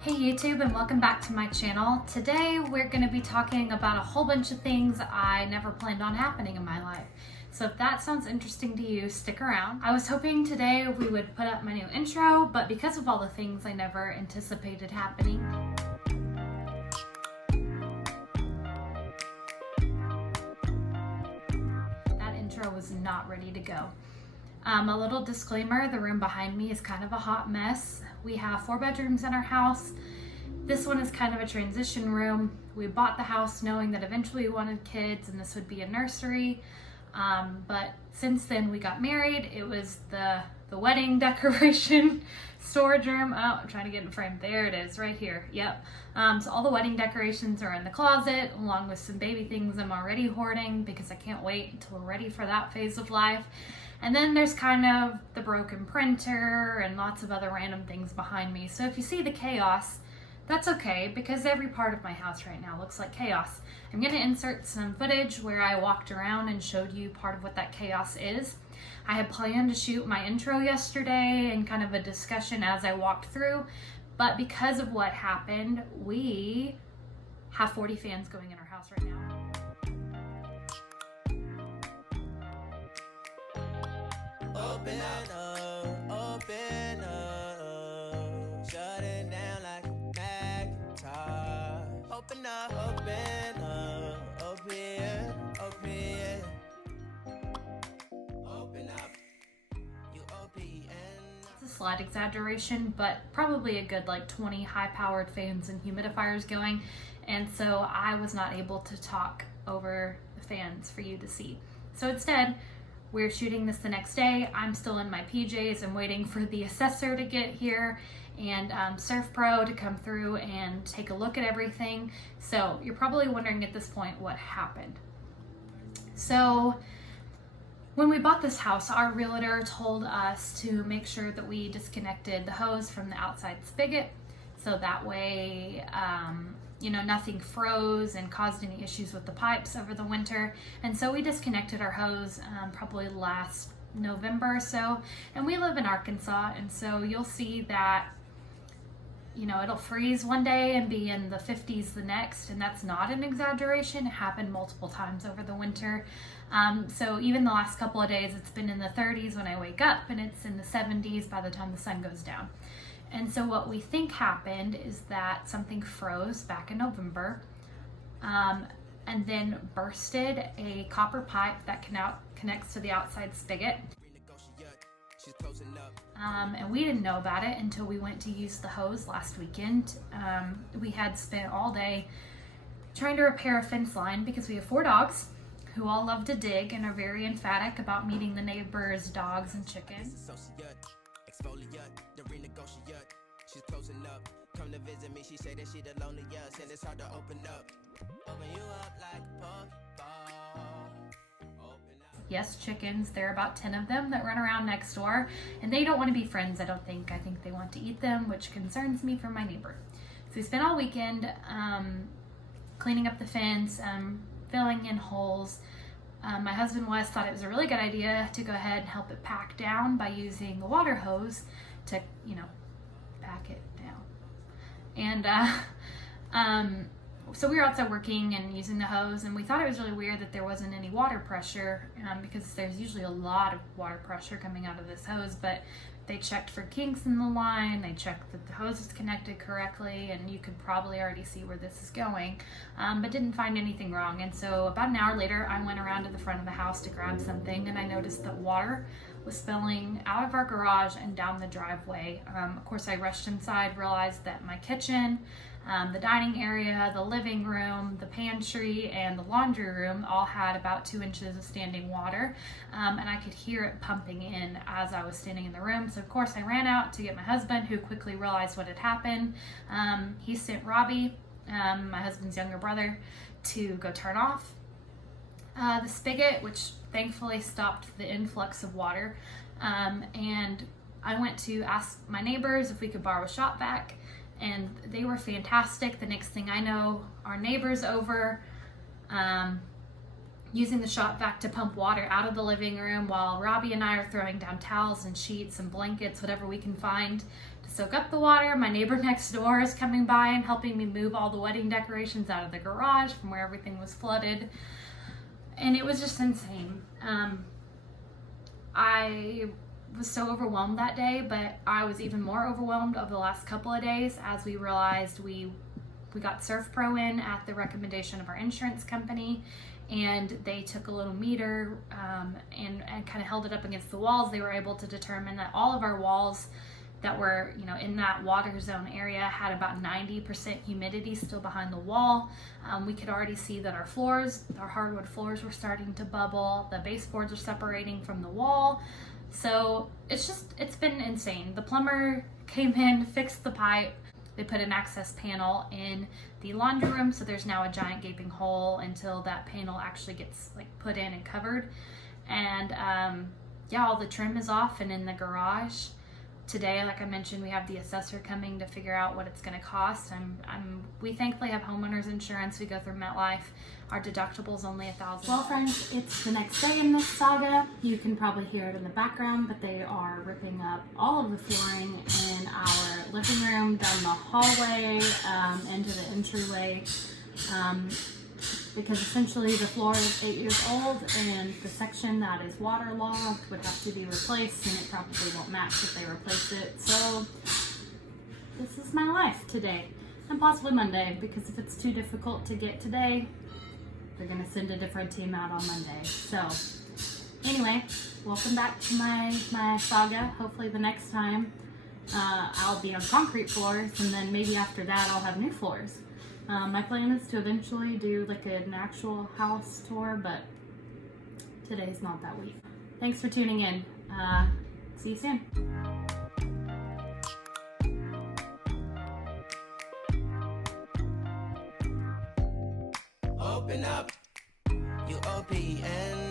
Hey YouTube, and welcome back to my channel. Today we're going to be talking about a whole bunch of things I never planned on happening in my life. So if that sounds interesting to you, stick around. I was hoping today we would put up my new intro, but because of all the things I never anticipated happening, that intro was not ready to go. A little disclaimer, the room behind me is kind of a hot mess. We have 4 bedrooms in our house. This one is kind of a transition room. We bought the house knowing that eventually we wanted kids and this would be a nursery. But since then we got married. It was the wedding decoration storage room. Oh, I'm trying to get in frame. There it is, right here. Yep. So all the wedding decorations are in the closet, along with some baby things I'm already hoarding because I can't wait until we're ready for that phase of life. And then there's kind of the broken printer and lots of other random things behind me. So if you see the chaos, that's okay, because every part of my house right now looks like chaos. I'm going to insert some footage where I walked around and showed you part of what that chaos is. I had planned to shoot my intro yesterday and kind of a discussion as I walked through, but because of what happened, we have 40 fans going in our house right now. Open up, shut it down like a Macintosh. Open up, open, open up, you open. It's a slight exaggeration, but probably a good like 20 high-powered fans and humidifiers going, and so I was not able to talk over the fans for you to see. So instead, we're shooting this the next day. I'm still in my PJs and waiting for the assessor to get here and Surf Pro to come through and take a look at everything. So you're probably wondering at this point what happened. So when we bought this house, our realtor told us to make sure that we disconnected the hose from the outside spigot, so that way nothing froze and caused any issues with the pipes over the winter. And so we disconnected our hose probably last November or so. And we live in Arkansas, and so you'll see that it'll freeze one day and be in the 50s the next, and that's not an exaggeration. It happened multiple times over the winter. So even the last couple of days, it's been in the 30s when I wake up, and it's in the 70s by the time the sun goes down. And so what we think happened is that something froze back in November and then bursted a copper pipe that connects to the outside spigot. And we didn't know about it until we went to use the hose last weekend. We had spent all day trying to repair a fence line because we have 4 dogs who all love to dig and are very emphatic about meeting the neighbors' dogs and chickens. She's closing up. Come to visit me. She say that she the loneliest and it's hard to open up. Open you up like a Pokeball. Open up. Yes, chickens. There are about 10 of them that run around next door, and they don't want to be friends, I don't think. I think they want to eat them, which concerns me for my neighbor. So we spent all weekend cleaning up the fence, filling in holes. My husband Wes thought it was a really good idea to go ahead and help it pack down by using a water hose to, pack it down. And so we were outside working and using the hose, and we thought it was really weird that there wasn't any water pressure because there's usually a lot of water pressure coming out of this hose. But they checked for kinks in the line, they checked that the hose is connected correctly, and you could probably already see where this is going, but didn't find anything wrong. And so about an hour later, I went around to the front of the house to grab something, and I noticed that water was spilling out of our garage and down the driveway. Of course, I rushed inside, realized that my kitchen, the dining area, the living room, the pantry, and the laundry room all had about 2 inches of standing water, and I could hear it pumping in as I was standing in the room. So of course I ran out to get my husband, who quickly realized what had happened. He sent Robbie, my husband's younger brother, to go turn off the spigot, which thankfully stopped the influx of water. And I went to ask my neighbors if we could borrow a shop vac, and they were fantastic. The next thing I know, our neighbor's over using the shop vac to pump water out of the living room while Robbie and I are throwing down towels and sheets and blankets, whatever we can find, to soak up the water. My neighbor next door is coming by and helping me move all the wedding decorations out of the garage from where everything was flooded. And it was just insane. I was so overwhelmed that day, but I was even more overwhelmed over the last couple of days as we realized we got Surf Pro in at the recommendation of our insurance company, and they took a little meter and kind of held it up against the walls. They were able to determine that all of our walls that were, you know, in that water zone area had about 90% humidity still behind the wall. We could already see that our floors, our hardwood floors, were starting to bubble. The baseboards are separating from the wall. So it's been insane. The plumber came in, fixed the pipe. They put an access panel in the laundry room, so there's now a giant gaping hole until that panel actually gets like put in and covered. And yeah, all the trim is off. And in the garage today, like I mentioned, we have the assessor coming to figure out what it's going to cost. We thankfully have homeowners insurance. We go through MetLife. Our deductible is only $1,000. Well, friends, it's the next day in this saga. You can probably hear it in the background, but they are ripping up all of the flooring in our living room, down the hallway, into the entryway, because essentially the floor is 8 years old, and the section that is waterlogged would have to be replaced, and it probably won't match if they replace it. So this is my life today, and possibly Monday, because if it's too difficult to get today, they're going to send a different team out on Monday. So anyway, welcome back to my saga. Hopefully the next time I'll be on concrete floors, and then maybe after that I'll have new floors. My plan is to eventually do like an actual house tour, but today's not that week. Thanks for tuning in. See you soon. Open up, you open.